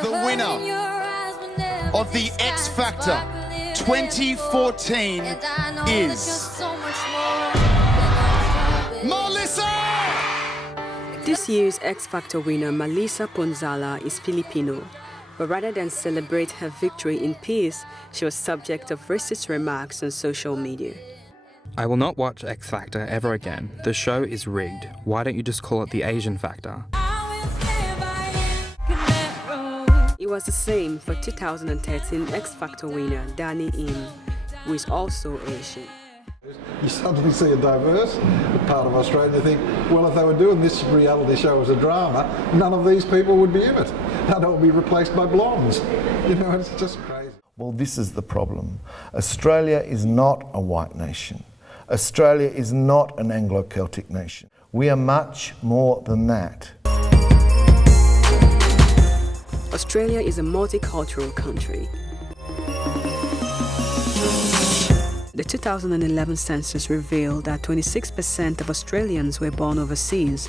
The winner of the X Factor 2014 is Melissa! This year's X Factor winner, Melissa Ponzala, is Filipino. But rather than celebrate her victory in peace, she was subject of racist remarks on social media. I will not watch X Factor ever again. The show is rigged. Why don't you just call it the Asian Factor? It was the same for 2013 X Factor winner Danny Im, who is also Asian. You suddenly see a diverse part of Australia and you think, well, if they were doing this reality show as a drama, none of these people would be in it. They'd all be replaced by blondes. You know, it's just crazy. Well, this is the problem. Australia is not a white nation. Australia is not an Anglo-Celtic nation. We are much more than that. Australia is a multicultural country. The 2011 census revealed that 26% of Australians were born overseas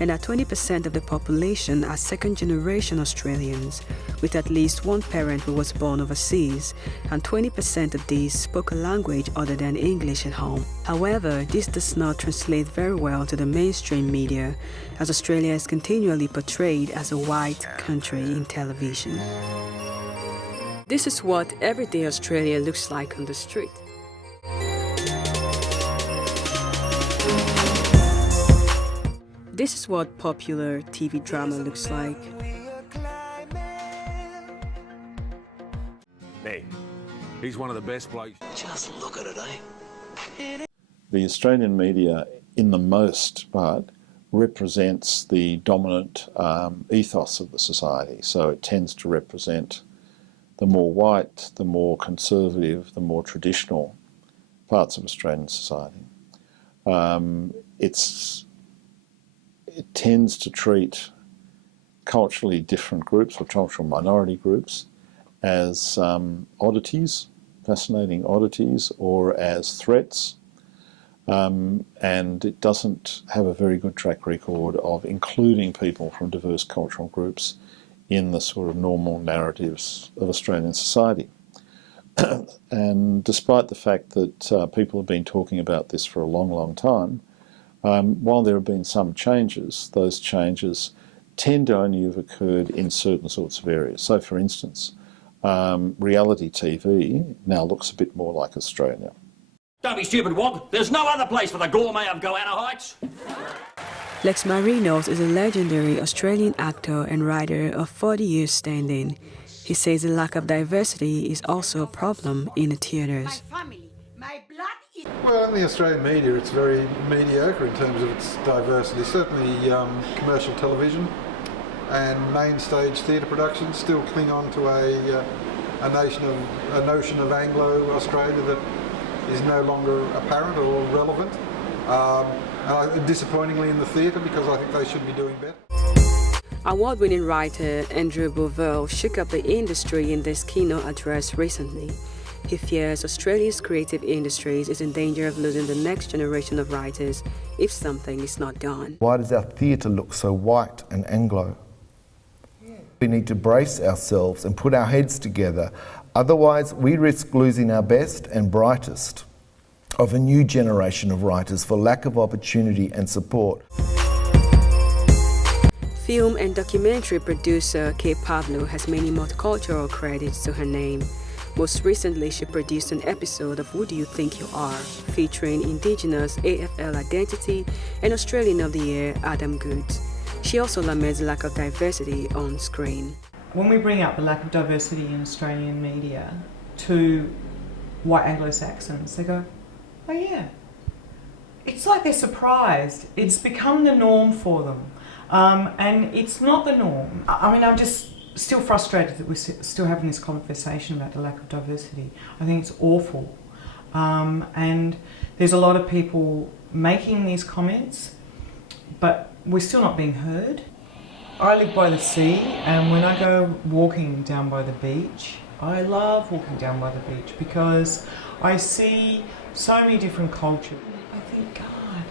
and that 20% of the population are second-generation Australians, with at least one parent who was born overseas, and 20% of these spoke a language other than English at home. However, this does not translate very well to the mainstream media, as Australia is continually portrayed as a white country in television. This is what everyday Australia looks like on the street. This is what popular TV drama looks like. Hey, he's one of the best blokes. Just look at it, eh? The Australian media, in the most part, represents the dominant ethos of the society. So it tends to represent the more white, the more conservative, the more traditional parts of Australian society. It tends to treat culturally different groups or cultural minority groups as oddities, fascinating oddities, or as threats. And it doesn't have a very good track record of including people from diverse cultural groups in the sort of normal narratives of Australian society. And despite the fact that people have been talking about this for a long, long time, while there have been some changes, those changes tend to only have occurred in certain sorts of areas. So, for instance, reality TV now looks a bit more like Australia. Don't be stupid, Wog. There's no other place for the gourmet of Goanna Heights. Lex Marinos is a legendary Australian actor and writer of 40 years standing. He says the lack of diversity is also a problem in the theatres. Well, in the Australian media, it's very mediocre in terms of its diversity. Certainly commercial television and main stage theatre productions still cling on to a notion of Anglo-Australia that is no longer apparent or relevant. And disappointingly in the theatre, because I think they should be doing better. Award-winning writer Andrew Bovell shook up the industry in this keynote address recently. He fears Australia's creative industries is in danger of losing the next generation of writers if something is not done. Why does our theatre look so white and Anglo? We need to brace ourselves and put our heads together. Otherwise, we risk losing our best and brightest of a new generation of writers for lack of opportunity and support. Film and documentary producer Kay Pablo has many multicultural credits to her name. Most recently, she produced an episode of Who Do You Think You Are, featuring Indigenous AFL identity and Australian of the Year Adam Goodes. She also laments the lack of diversity on screen. When we bring up the lack of diversity in Australian media to white Anglo-Saxons, they go, oh yeah. It's like they're surprised. It's become the norm for them. And it's not the norm. I mean, I'm just still frustrated that we're still having this conversation about the lack of diversity. I think it's awful. And there's a lot of people making these comments, but we're still not being heard. I live by the sea, and when I go walking down by the beach, I love walking down by the beach because I see so many different cultures. I think, God,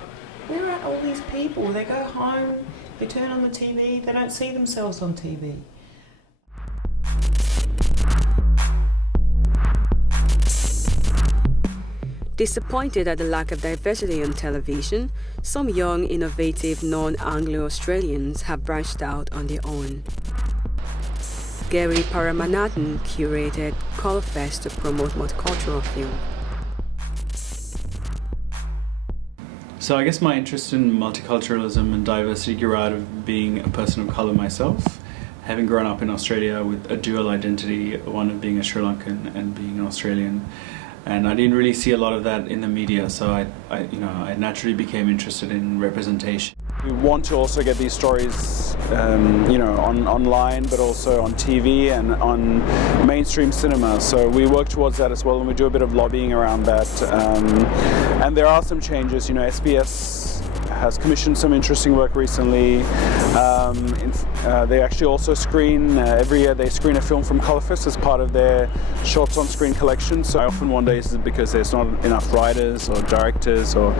where are all these people? They go home, they turn on the TV, they don't see themselves on TV. Disappointed at the lack of diversity on television, some young, innovative non-Anglo-Australians have branched out on their own. Gary Paramanathan curated Colourfest to promote multicultural film. So I guess my interest in multiculturalism and diversity grew out of being a person of colour myself, having grown up in Australia with a dual identity, one of being a Sri Lankan and being an Australian. And I didn't really see a lot of that in the media, so I naturally became interested in representation. We want to also get these stories, online, but also on TV and on mainstream cinema. So we work towards that as well, and we do a bit of lobbying around that. And there are some changes. SBS has commissioned some interesting work recently. They actually also screen, every year they screen a film from Colourfest as part of their Shorts on Screen collection. So I often wonder, is it because there's not enough writers or directors or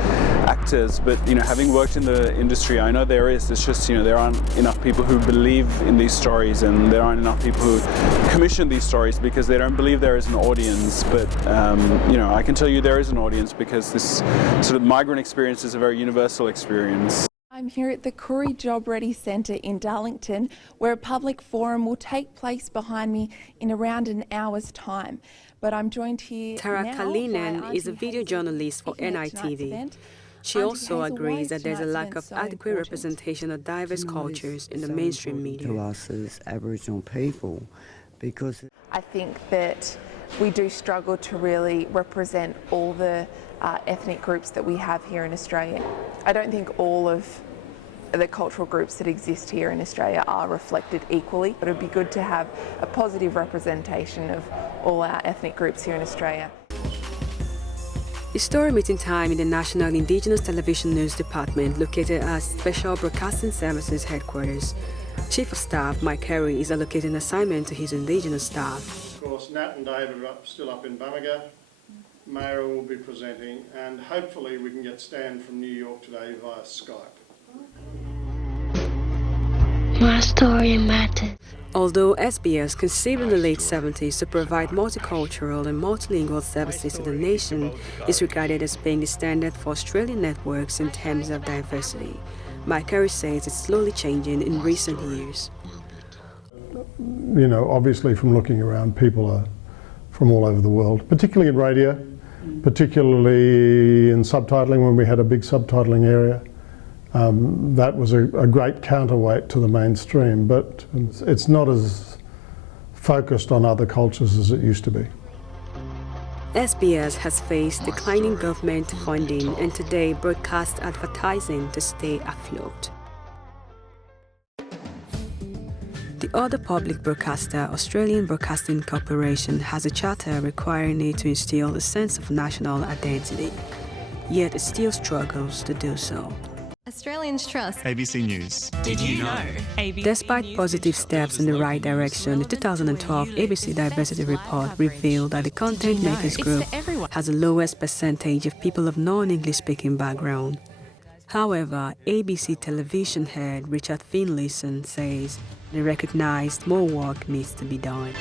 actors? But having worked in the industry, I know there is. It's just there aren't enough people who believe in these stories, and there aren't enough people who commission these stories because they don't believe there is an audience. But I can tell you there is an audience, because this sort of migrant experience is a very universal experience. I'm here at the Koori Job Ready Centre in Darlington, where a public forum will take place behind me in around an hour's time. But I'm joined here Tara now Kalinen by is a Auntie video Hazel, journalist for speaking at tonight's NITV. event. She Auntie also Hazel, agrees why is that there's a tonight's lack event of so adequate important? representation of diverse cultures in the mainstream media. To us as Aboriginal people, because I think that we do struggle to really represent all the ethnic groups that we have here in Australia. I don't think all of the cultural groups that exist here in Australia are reflected equally, but it would be good to have a positive representation of all our ethnic groups here in Australia. The story meeting time in the National Indigenous Television News Department, located at Special Broadcasting Services headquarters. Chief of Staff Mike Carey is allocating an assignment to his Indigenous staff. Of course, Nat and David are still up in Bamaga. Mayra will be presenting, and hopefully we can get Stan from New York today via Skype. My story matters. Although SBS conceived in the late 70s to provide multicultural and multilingual services to the nation, is regarded as being the standard for Australian networks in terms of diversity. Mike Carey says it's slowly changing in recent years. Obviously from looking around, people are from all over the world, particularly in radio, particularly in subtitling when we had a big subtitling area. That was a great counterweight to the mainstream, but it's not as focused on other cultures as it used to be. SBS has faced declining government funding and today broadcasts advertising to stay afloat. The other public broadcaster, Australian Broadcasting Corporation, has a charter requiring it to instill a sense of national identity, yet it still struggles to do so. Australians trust ABC News. Did you know? Despite positive steps in the right direction, the 2012 ABC Diversity Report revealed that the Content Makers Group has the lowest percentage of people of non-English speaking background. However, ABC television head Richard Finlayson says they recognized more work needs to be done.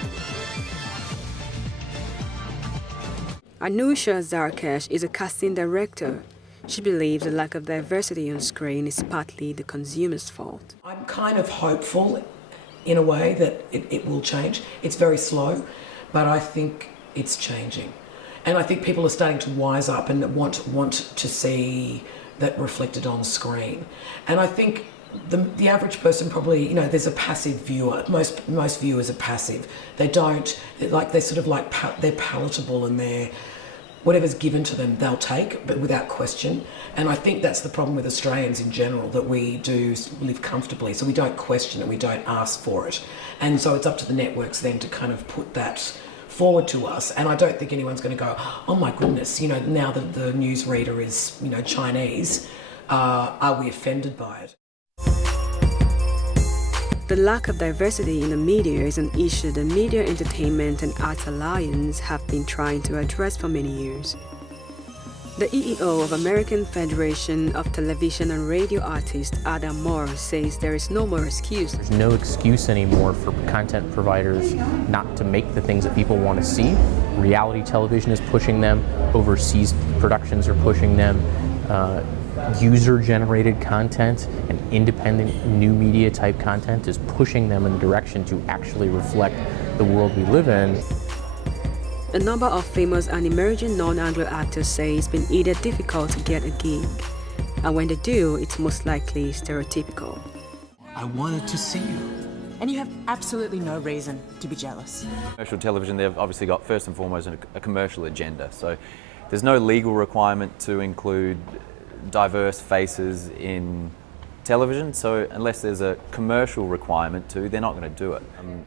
Anusha Zarkesh is a casting director. She believes the lack of diversity on screen is partly the consumer's fault. I'm kind of hopeful in a way that it will change. It's very slow, but I think it's changing. And I think people are starting to wise up and want to see that reflected on screen. And I think the average person probably, there's a passive viewer. Most viewers are passive. They're palatable and they're, whatever's given to them, they'll take, but without question. And I think that's the problem with Australians in general, that we do live comfortably, so we don't question it, we don't ask for it. And so it's up to the networks then to kind of put that forward to us. And I don't think anyone's going to go, oh my goodness, now that the newsreader is, Chinese, are we offended by it? The lack of diversity in the media is an issue the Media, Entertainment and Arts Alliance have been trying to address for many years. The EEO of American Federation of Television and Radio Artists, Adam Moore, says there is no more excuse. There's no excuse anymore for content providers not to make the things that people want to see. Reality television is pushing them, overseas productions are pushing them, user-generated content and independent new media type content is pushing them in the direction to actually reflect the world we live in. A number of famous and emerging non-Anglo actors say it's been either difficult to get a gig, and when they do, it's most likely stereotypical. I wanted to see you. And you have absolutely no reason to be jealous. Commercial television, they've obviously got first and foremost a commercial agenda. So there's no legal requirement to include diverse faces in television. So unless there's a commercial requirement to, they're not going to do it.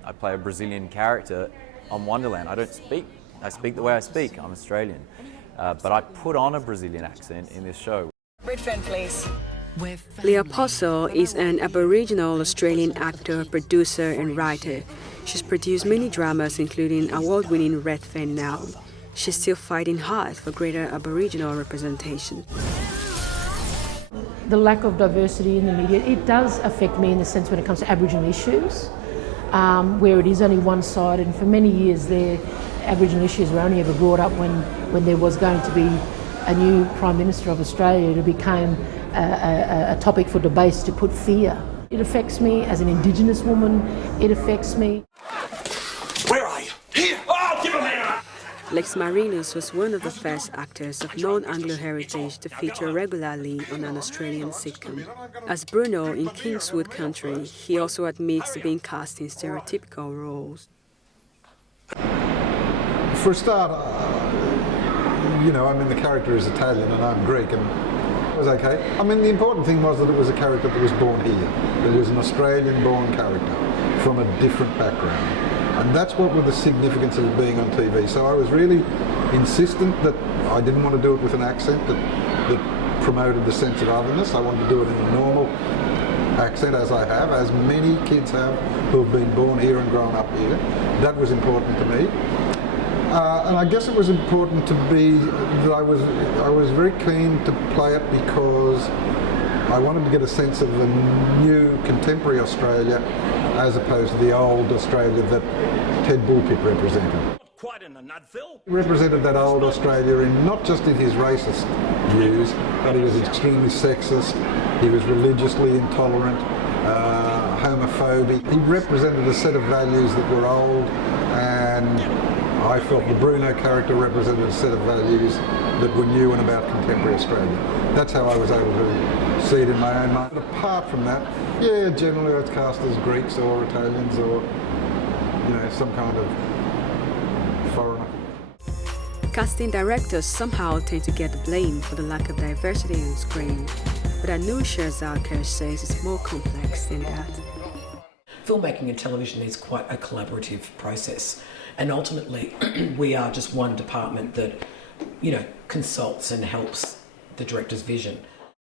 I play a Brazilian character on Wonderland. I don't speak. I speak the way I speak. I'm Australian. But I put on a Brazilian accent in this show. Redfern, please. Leah Possel is an Aboriginal Australian actor, producer and writer. She's produced many dramas including award-winning Redfern Now. She's still fighting hard for greater Aboriginal representation. The lack of diversity in the media, it does affect me in the sense when it comes to Aboriginal issues, where it is only one-sided, and for many years there, Aboriginal issues were only ever brought up when there was going to be a new Prime Minister of Australia. It became a topic for debates to put fear. It affects me as an Indigenous woman, it affects me. Where are you? Here! Oh, give him here! Lex Marinos was one of the first actors of non-Anglo heritage to feature regularly on an Australian sitcom. As Bruno in Kingswood Country, he also admits to being cast in stereotypical roles. For a start, the character is Italian and I'm Greek, and it was okay. The important thing was that it was a character that was born here. It was an Australian-born character from a different background. And that's what was the significance of it being on TV. So I was really insistent that I didn't want to do it with an accent that promoted the sense of otherness. I wanted to do it in a normal accent, as I have, as many kids have who have been born here and grown up here. That was important to me. And I guess it was important to be that I was very keen to play it because I wanted to get a sense of a new contemporary Australia as opposed to the old Australia that Ted Bullpitt represented. Quite in a nutful. He represented that old Australia in not just in his racist views, but he was extremely sexist, he was religiously intolerant, homophobic. He represented a set of values that were old, and I felt the Bruno character represented a set of values that were new and about contemporary Australia. That's how I was able to see it in my own mind. But apart from that, yeah, generally it's cast as Greeks or Italians or, some kind of foreigner. Casting directors somehow tend to get the blame for the lack of diversity on screen, but Anusha Zakir says it's more complex than that. Filmmaking and television is quite a collaborative process, and ultimately we are just one department that, consults and helps the director's vision.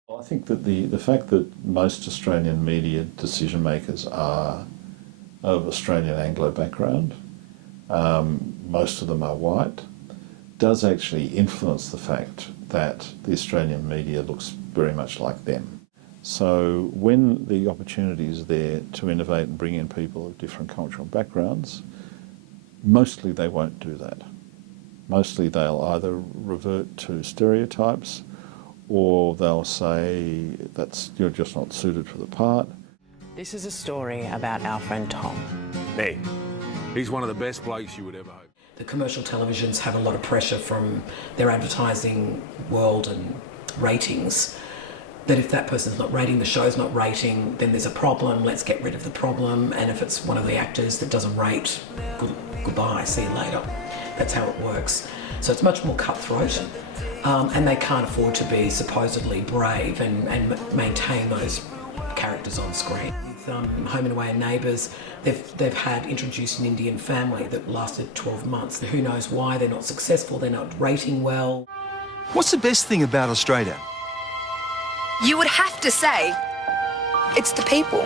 I think that the fact that most Australian media decision makers are of Australian Anglo background, most of them are white, does actually influence the fact that the Australian media looks very much like them. So when the opportunity is there to innovate and bring in people of different cultural backgrounds, mostly they won't do that. Mostly they'll either revert to stereotypes, or they'll say you're just not suited for the part. This is a story about our friend Tom. Hey, he's one of the best blokes you would ever hope. The commercial televisions have a lot of pressure from their advertising world and ratings, that if that person's not rating, the show's not rating, then there's a problem, let's get rid of the problem, and if it's one of the actors that doesn't rate, goodbye, see you later. That's how it works. So it's much more cutthroat, and they can't afford to be supposedly brave and maintain those characters on screen. With Home and Away and Neighbours, they've had introduced an Indian family that lasted 12 months. Who knows why, they're not successful, they're not rating well. What's the best thing about Australia? You would have to say it's the people.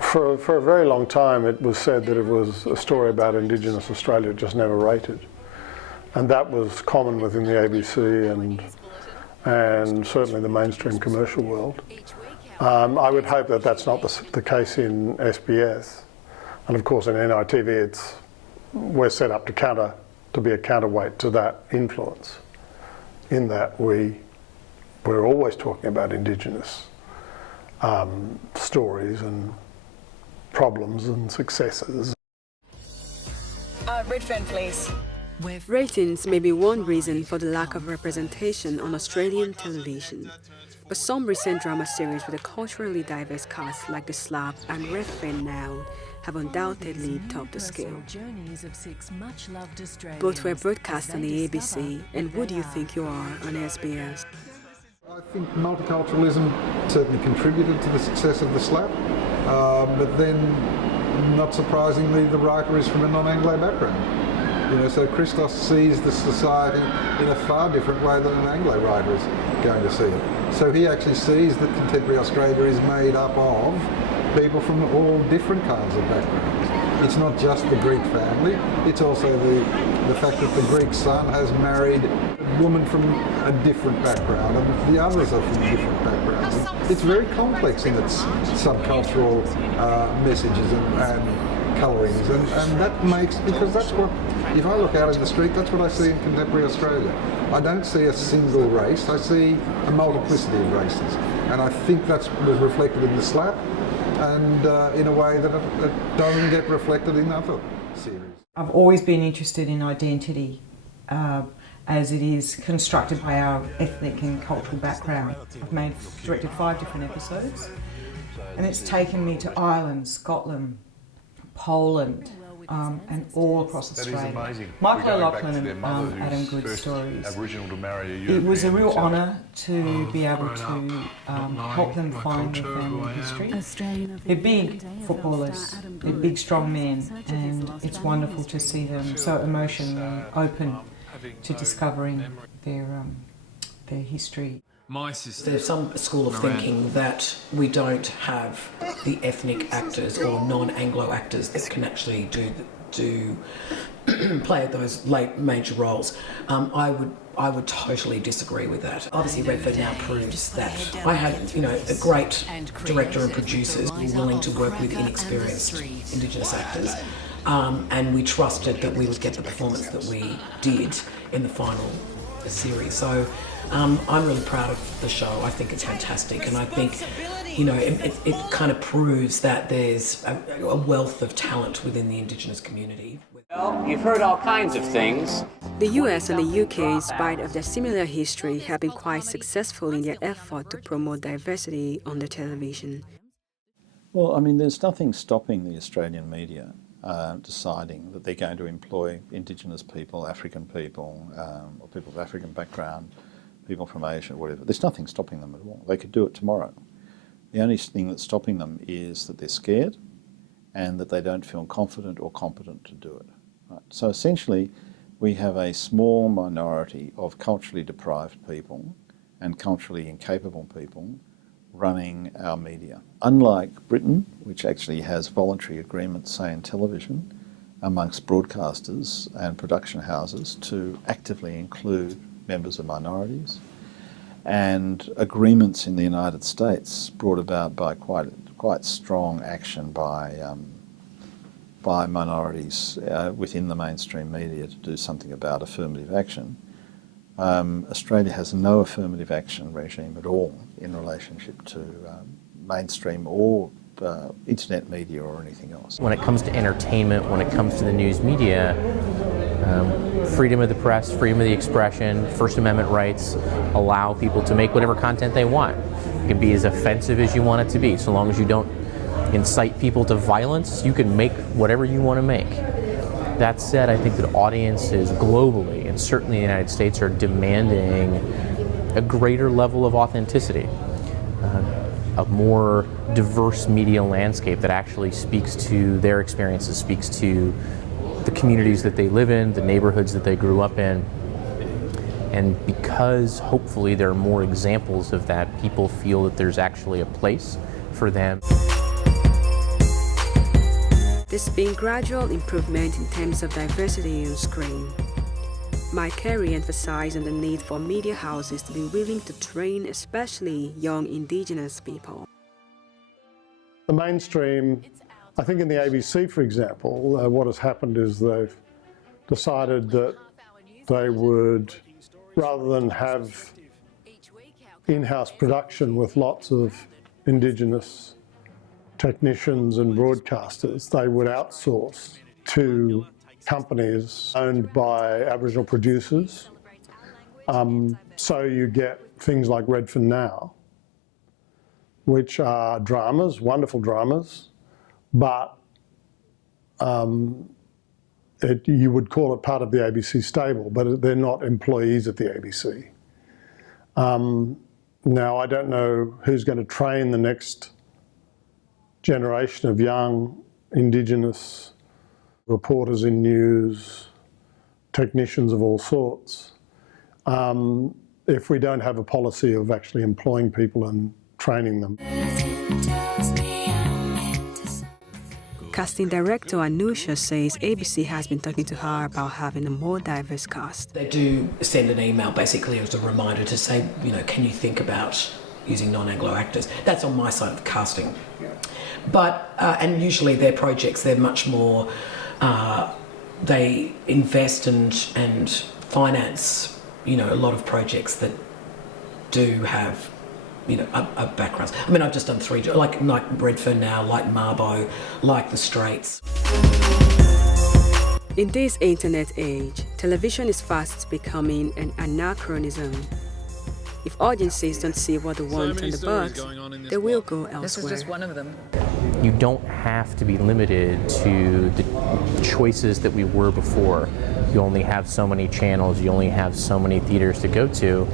For a very long time it was said that it was a story about Indigenous Australia, just never rated. And that was common within the ABC and certainly the mainstream commercial world. I would hope that that's not the case in SBS. And of course in NITV we're set up to be a counterweight to that influence, in that we're always talking about Indigenous stories and problems and successes. Redfern, please. Ratings may be one reason for the lack of representation on Australian television, but some recent drama series with a culturally diverse cast like The Slap and Redfern Now have undoubtedly topped the scale. Both were broadcast on the ABC, and who do you think you are on SBS? I think multiculturalism certainly contributed to the success of The Slap, but then, not surprisingly, the writer is from a non-Anglo background. So Christos sees the society in a far different way than an Anglo writer is going to see it. So he actually sees that contemporary Australia is made up of people from all different kinds of backgrounds. It's not just the Greek family, it's also the fact that the Greek son has married a woman from a different background and the others are from different backgrounds. It's very complex in its subcultural messages and colourings, and that makes, because that's what, if I look out in the street, that's what I see in contemporary Australia. I don't see a single race, I see a multiplicity of races. And I think that was reflected in The Slap, and in a way that it doesn't get reflected in other series. I've always been interested in identity as it is constructed by our ethnic and cultural background. I've directed 5 different episodes, and it's taken me to Ireland, Scotland, Poland, and all across Australia. That is amazing. Michael O'Loughlin and Adam Good's stories. Aboriginal to marry a European. It was a real honour to be able to help them find their family history. They're big footballers, they're big strong men, and it's wonderful to see them so emotionally open to discovering their history. There's some school of thinking that we don't have the ethnic actors or non-Anglo actors that can actually do play those late major roles. I would totally disagree with that. Obviously, Redfern Now proves that. I had, a great director and producers willing to work with inexperienced Indigenous actors, and we trusted that we would get the performance that we did in the final series. So I'm really proud of the show. I think it's fantastic, and I think it kind of proves that there's a wealth of talent within the Indigenous community. Well, you've heard all kinds of things. The US and the UK, in spite of their similar history, have been quite successful in their effort to promote diversity on the television. Well, I mean, there's nothing stopping the Australian media deciding that they're going to employ Indigenous people, African people, or people of African background, people from Asia, whatever. There's nothing stopping them at all. They could do it tomorrow. The only thing that's stopping them is that they're scared and that they don't feel confident or competent to do it. Right? So essentially, we have a small minority of culturally deprived people and culturally incapable people running our media. Unlike Britain, which actually has voluntary agreements, say in television, amongst broadcasters and production houses to actively include members of minorities, and agreements in the United States brought about by quite strong action by minorities within the mainstream media to do something about affirmative action. Australia has no affirmative action regime at all in relationship to mainstream or internet media or anything else. When it comes to entertainment, when it comes to the news media, freedom of the press, freedom of the expression, First Amendment rights allow people to make whatever content they want. It can be as offensive as you want it to be. So long as you don't incite people to violence, you can make whatever you want to make. That said, I think that audiences globally, and certainly in the United States, are demanding a greater level of authenticity, a more diverse media landscape that actually speaks to their experiences, speaks to the communities that they live in, the neighborhoods that they grew up in. And because hopefully there are more examples of that, people feel that there's actually a place for them. There's been gradual improvement in terms of diversity on screen. Mike Carey emphasized on the need for media houses to be willing to train especially young Indigenous people. The mainstream, I think in the ABC, for example, what has happened is they've decided that they would, rather than have in-house production with lots of Indigenous technicians and broadcasters, they would outsource to companies owned by Aboriginal producers. So you get things like Redfern Now, which are dramas, wonderful dramas, but you would call it part of the ABC stable, but they're not employees of the ABC. Now, I don't know who's going to train the next generation of young Indigenous reporters in news, technicians of all sorts, if we don't have a policy of actually employing people and training them. Casting director Anusha says ABC has been talking to her about having a more diverse cast. They do send an email basically as a reminder to say, you know, can you think about using non-Anglo actors? That's on my side of casting. But, and usually their projects, they're much more, they invest and finance, you know, a lot of projects that do have, you know, a background. I mean, I've just done 3, like Redfern Now, like Mabo, like The Straits. In this internet age, television is fast becoming an anachronism. If audiences don't see what they want on the box, they will go elsewhere. This is just one of them. You don't have to be limited to the choices that we were before. You only have so many channels, you only have so many theaters to go to.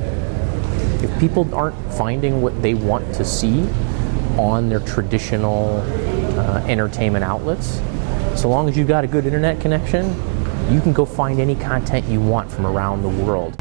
If people aren't finding what they want to see on their traditional entertainment outlets, so long as you've got a good internet connection, you can go find any content you want from around the world.